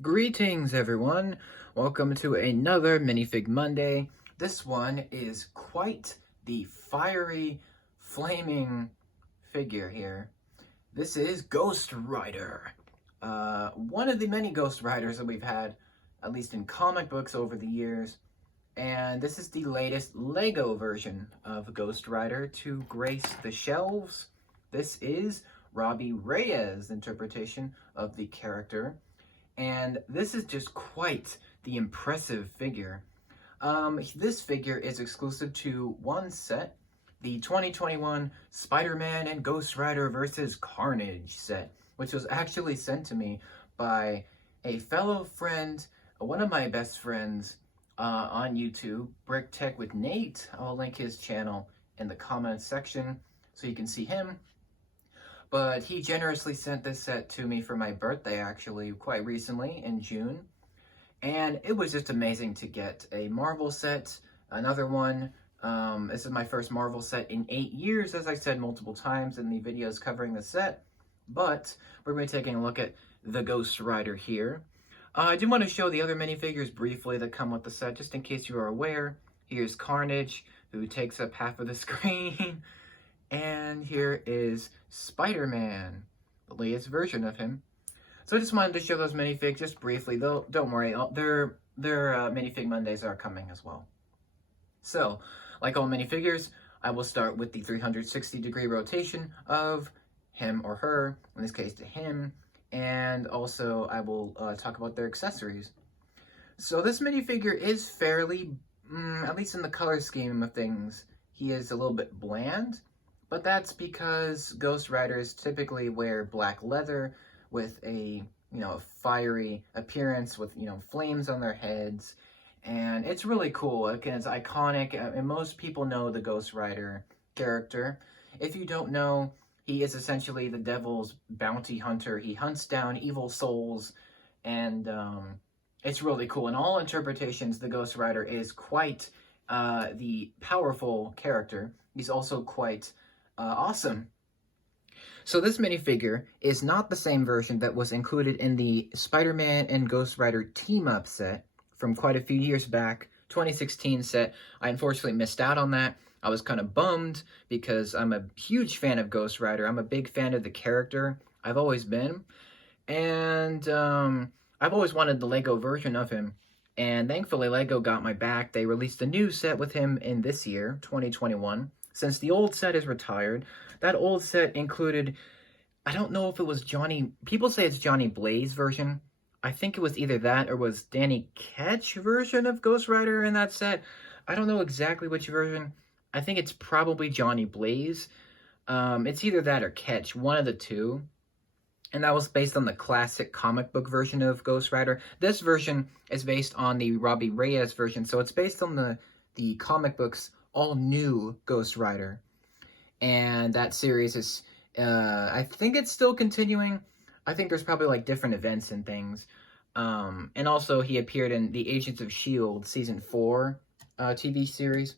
Greetings, everyone. Welcome to another Minifig Monday. This one is quite the fiery, flaming figure here. This is Ghost Rider. One of the many Ghost Riders that we've had, at least in comic books over the years. And this is the latest Lego version of Ghost Rider to grace the shelves. This is Robbie Reyes' interpretation of the character. And this is just quite the impressive figure. This figure is exclusive to one set, the 2021 Spider-Man and Ghost Rider vs. Carnage set, which was actually sent to me by a fellow friend, one of my best friends on YouTube, Brick Tech with Nate. I'll link his channel in the comments section so you can see him. But he generously sent this set to me for my birthday, actually, quite recently in June. And it was just amazing to get a Marvel set, another one. This is my first Marvel set in 8 years, as I said multiple times in the videos covering the set. But we're going to be taking a look at the Ghost Rider here. I do want to show the other minifigures briefly that come with the set, just in case you are aware. Here's Carnage, who takes up half of the screen. And here is Spider-Man, the latest version of him. So I just wanted to show those minifigs just briefly. Though, don't worry, their minifig Mondays are coming as well. So, like all minifigures, I will start with the 360-degree rotation of him or her, in this case to him, and also I will talk about their accessories. So this minifigure is fairly, at least in the color scheme of things, he is a little bit bland. But that's because Ghost Riders typically wear black leather with a fiery appearance with, flames on their heads. And it's really cool. Again, it's iconic. And most people know the Ghost Rider character. If you don't know, he is essentially the devil's bounty hunter. He hunts down evil souls. And it's really cool. In all interpretations, the Ghost Rider is quite the powerful character. He's also quite awesome. So this minifigure is not the same version that was included in the Spider-Man and Ghost Rider team-up set from quite a few years back, 2016 set. I unfortunately missed out on that. I was kind of bummed because I'm a huge fan of Ghost Rider. I'm a big fan of the character. I've always been. And I've always wanted the Lego version of him. And thankfully, Lego got my back. They released a new set with him in this year, 2021. Since the old set is retired, that old set included, I don't know if it was Johnny, people say it's Johnny Blaze version. I think it was either that or was Danny Ketch version of Ghost Rider in that set. I don't know exactly which version. I think it's probably Johnny Blaze. It's either that or Ketch, one of the two. And that was based on the classic comic book version of Ghost Rider. This version is based on the Robbie Reyes version, so it's based on the comic books all new Ghost Rider. And that series is, I think it's still continuing. I think there's probably like different events and things. And also he appeared in the Agents of S.H.I.E.L.D. Season 4 TV series.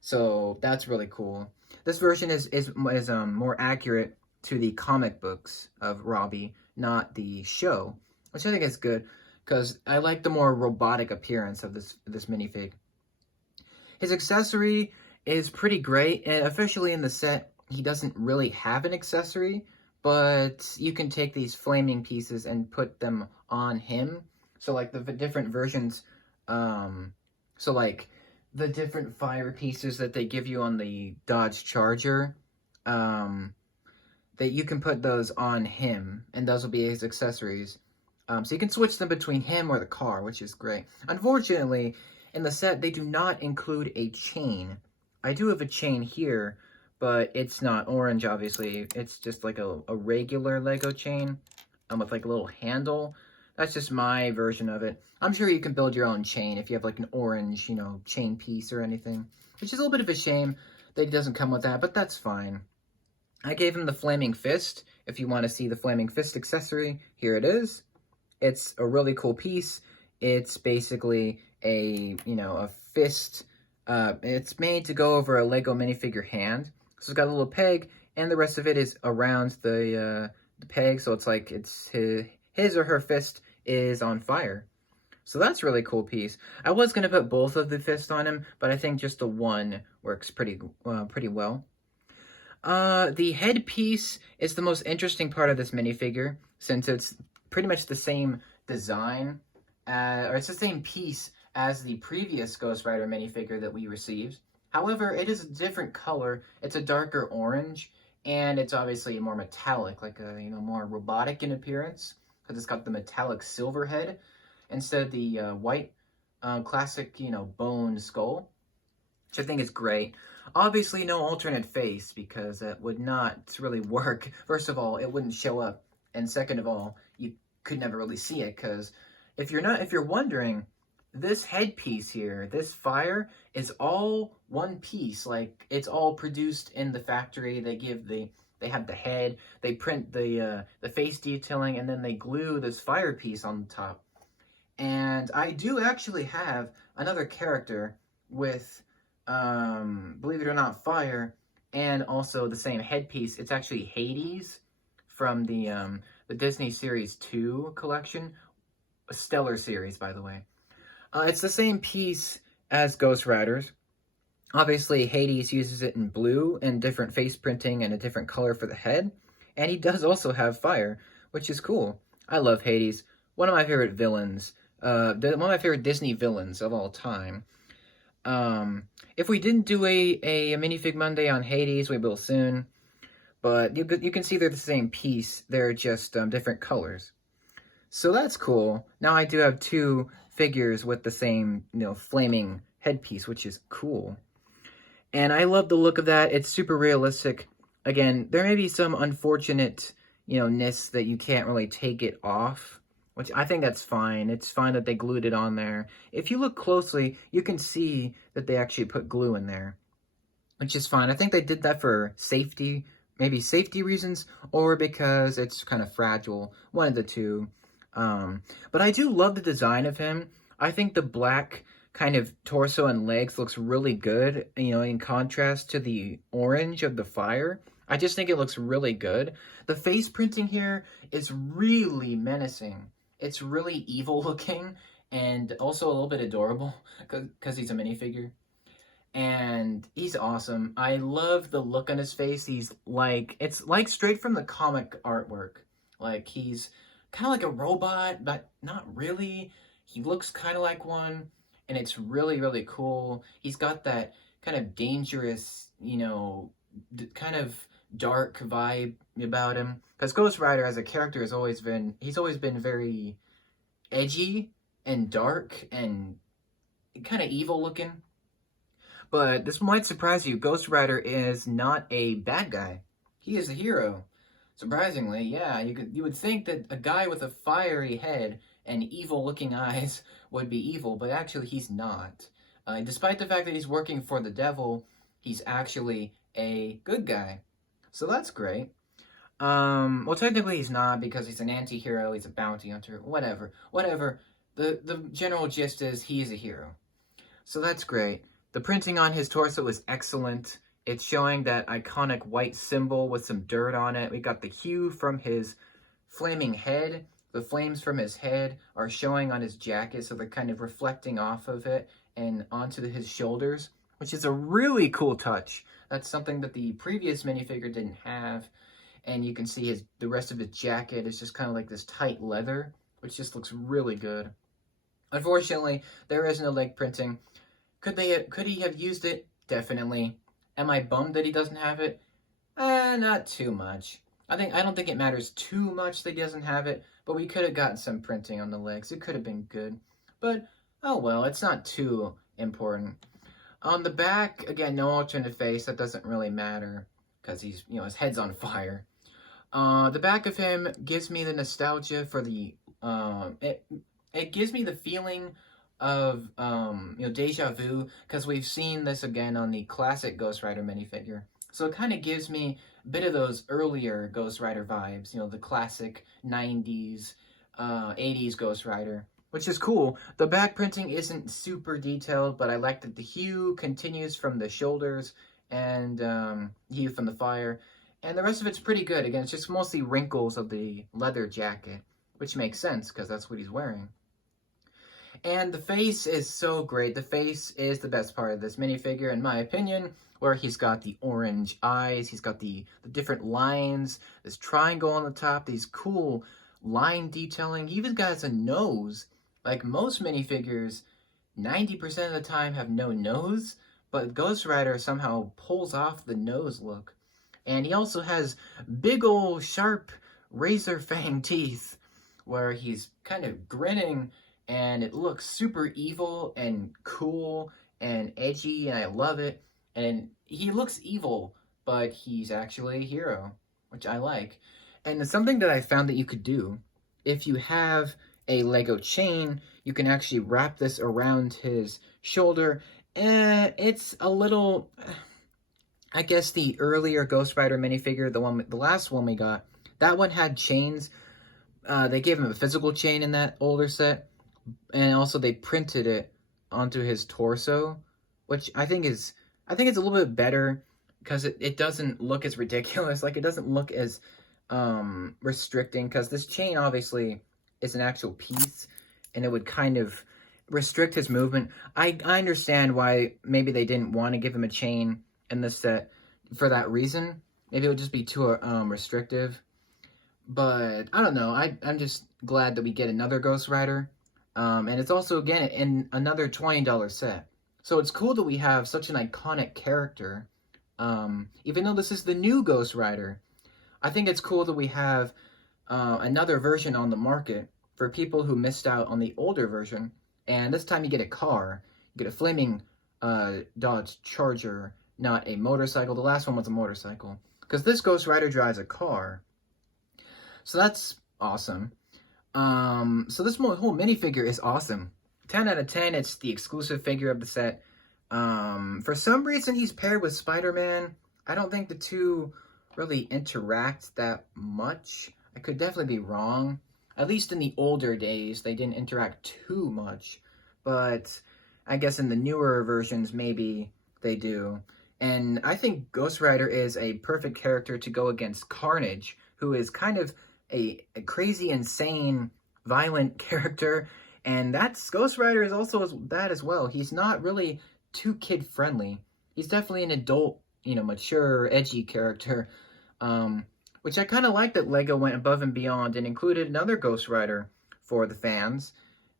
So that's really cool. This version is more accurate to the comic books of Robbie, not the show. Which I think is good, because I like the more robotic appearance of this minifig. His accessory is pretty great, and officially in the set, he doesn't really have an accessory, but you can take these flaming pieces and put them on him. So, like, the different versions, so, like, the different fire pieces that they give you on the Dodge Charger, that you can put those on him, and those will be his accessories. So you can switch them between him or the car, which is great. Unfortunately, in the set, they do not include a chain. I do have a chain here, but it's not orange, obviously. It's just like a regular Lego chain with like a little handle. That's just my version of it. I'm sure you can build your own chain if you have like an orange, chain piece or anything. Which is a little bit of a shame that it doesn't come with that, but that's fine. I gave him the Flaming Fist. If you want to see the Flaming Fist accessory, here it is. It's a really cool piece. It's basically a fist. It's made to go over a Lego minifigure hand. So it's got a little peg, and the rest of it is around the peg. So it's like it's his or her fist is on fire. So that's a really cool piece. I was going to put both of the fists on him, but I think just the one works pretty well. The headpiece is the most interesting part of this minifigure, since it's pretty much the same design, or it's the same piece as the previous Ghost Rider minifigure that we received. However, it is a different color. It's a darker orange, and it's obviously more metallic, like a, more robotic in appearance, because it's got the metallic silver head instead of the white classic, bone skull, which I think is great. Obviously, no alternate face, because that would not really work. First of all, it wouldn't show up, and second of all, you could never really see it, because if you're wondering, this headpiece here, this fire, is all one piece. Like, it's all produced in the factory. They have the head, they print the face detailing, and then they glue this fire piece on the top. And I do actually have another character with, believe it or not, fire, and also the same headpiece. It's actually Hades from the Disney Series 2 collection, a stellar series, by the way. It's the same piece as Ghost Rider's. Obviously, Hades uses it in blue and different face printing and a different color for the head. And he does also have fire, which is cool. I love Hades. One of my favorite villains. One of my favorite Disney villains of all time. If we didn't do a Minifig Monday on Hades, we will soon. But you can see they're the same piece. They're just different colors. So that's cool. Now I do have two figures with the same, flaming headpiece, which is cool. And I love the look of that. It's super realistic. Again, there may be some unfortunate, ness that you can't really take it off, which I think that's fine. It's fine that they glued it on there. If you look closely, you can see that they actually put glue in there, which is fine. I think they did that for safety, maybe safety reasons, or because it's kind of fragile. One of the two. But I do love the design of him. I think the black kind of torso and legs looks really good, in contrast to the orange of the fire. I just think it looks really good. The face printing here is really menacing. It's really evil looking, and also a little bit adorable, because he's a minifigure. And he's awesome. I love the look on his face. It's like straight from the comic artwork. Like, he's kind of like a robot, but not really. He looks kind of like one, and it's really, really cool. He's got that kind of dangerous, kind of dark vibe about him. Because Ghost Rider as a character he's always been very edgy and dark and kind of evil looking. But this might surprise you. Ghost Rider is not a bad guy. He is a hero. Surprisingly, yeah, you would think that a guy with a fiery head and evil-looking eyes would be evil, but actually he's not. Despite the fact that he's working for the devil, he's actually a good guy. So that's great. Well, technically he's not, because he's an anti-hero, he's a bounty hunter, whatever. The general gist is he's a hero. So that's great. The printing on his torso is excellent. It's showing that iconic white symbol with some dirt on it. We got the hue from his flaming head. The flames from his head are showing on his jacket, so they're kind of reflecting off of it and onto his shoulders, which is a really cool touch. That's something that the previous minifigure didn't have. And you can see the rest of his jacket is just kind of like this tight leather, which just looks really good. Unfortunately, there is no leg printing. Could he have used it? Definitely. Am I bummed that he doesn't have it? Not too much. I don't think it matters too much that he doesn't have it, but we could have gotten some printing on the legs. It could have been good. But, oh well, it's not too important. On the back, again, no alternate face. That doesn't really matter, because he's, his head's on fire. The back of him gives me the nostalgia for the, it gives me the feeling of, deja vu, because we've seen this again on the classic Ghost Rider minifigure. So it kind of gives me a bit of those earlier Ghost Rider vibes, the classic 90s, 80s Ghost Rider, which is cool. The back printing isn't super detailed, but I like that the hue continues from the shoulders and hue from the fire. And the rest of it's pretty good. Again, it's just mostly wrinkles of the leather jacket, which makes sense because that's what he's wearing. And the face is so great. The face is the best part of this minifigure, in my opinion, where he's got the orange eyes, he's got the different lines, this triangle on the top, these cool line detailing. He even has a nose. Like most minifigures, 90% of the time have no nose, but Ghost Rider somehow pulls off the nose look. And he also has big ol' sharp razor fang teeth, where he's kind of grinning, and it looks super evil and cool and edgy, and I love it. And he looks evil, but he's actually a hero, which I like. And it's something that I found that you could do. If you have a Lego chain, you can actually wrap this around his shoulder. And it's a little, I guess the earlier Ghost Rider minifigure, the last one we got, that one had chains. They gave him a physical chain in that older set, and also they printed it onto his torso, which I think it's a little bit better because it doesn't look as ridiculous. Like, it doesn't look as restricting, because this chain obviously is an actual piece, and it would kind of restrict his movement. I understand why maybe they didn't want to give him a chain in this set for that reason. Maybe it would just be too restrictive. But I don't know. I'm just glad that we get another Ghost Rider. And it's also, again, in another $20 set. So it's cool that we have such an iconic character. Even though this is the new Ghost Rider, I think it's cool that we have another version on the market for people who missed out on the older version. And this time you get a car. You get a flaming Dodge Charger, not a motorcycle. The last one was a motorcycle, because this Ghost Rider drives a car. So that's awesome. So this whole minifigure is awesome. 10 out of 10. It's the exclusive figure of the set. For some reason, he's paired with Spider-Man. I don't think the two really interact that much. I could definitely be wrong. At least in the older days, they didn't interact too much. But I guess in the newer versions, maybe they do. And I think Ghost Rider is a perfect character to go against Carnage, who is kind of a crazy, insane, violent character. And Ghost Rider is also that as well. He's not really too kid-friendly. He's definitely an adult, mature, edgy character. Which I kind of like that Lego went above and beyond and included another Ghost Rider for the fans.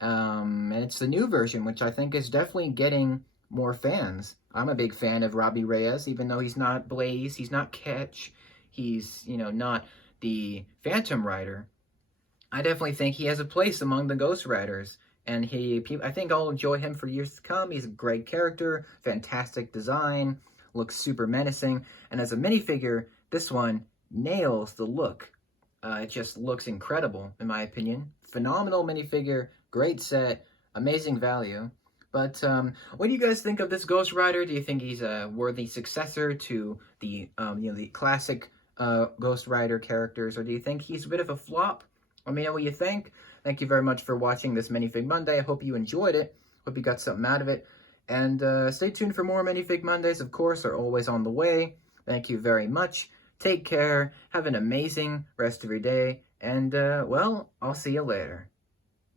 And it's the new version, which I think is definitely getting more fans. I'm a big fan of Robbie Reyes, even though he's not Blaze, he's not Catch, he's, not the Phantom Rider. I definitely think he has a place among the Ghost Riders, and I think I'll enjoy him for years to come. He's a great character, fantastic design, looks super menacing, and as a minifigure, this one nails the look. It just looks incredible, in my opinion. Phenomenal minifigure, great set, amazing value. But what do you guys think of this Ghost Rider? Do you think he's a worthy successor to the the classic Ghost Rider characters, or do you think he's a bit of a flop? Let me know what you think. Thank you very much for watching this Minifig Monday. I hope you enjoyed it. Hope you got something out of it. And stay tuned for more Minifig Mondays, of course, are always on the way. Thank you very much. Take care. Have an amazing rest of your day. And, well, I'll see you later.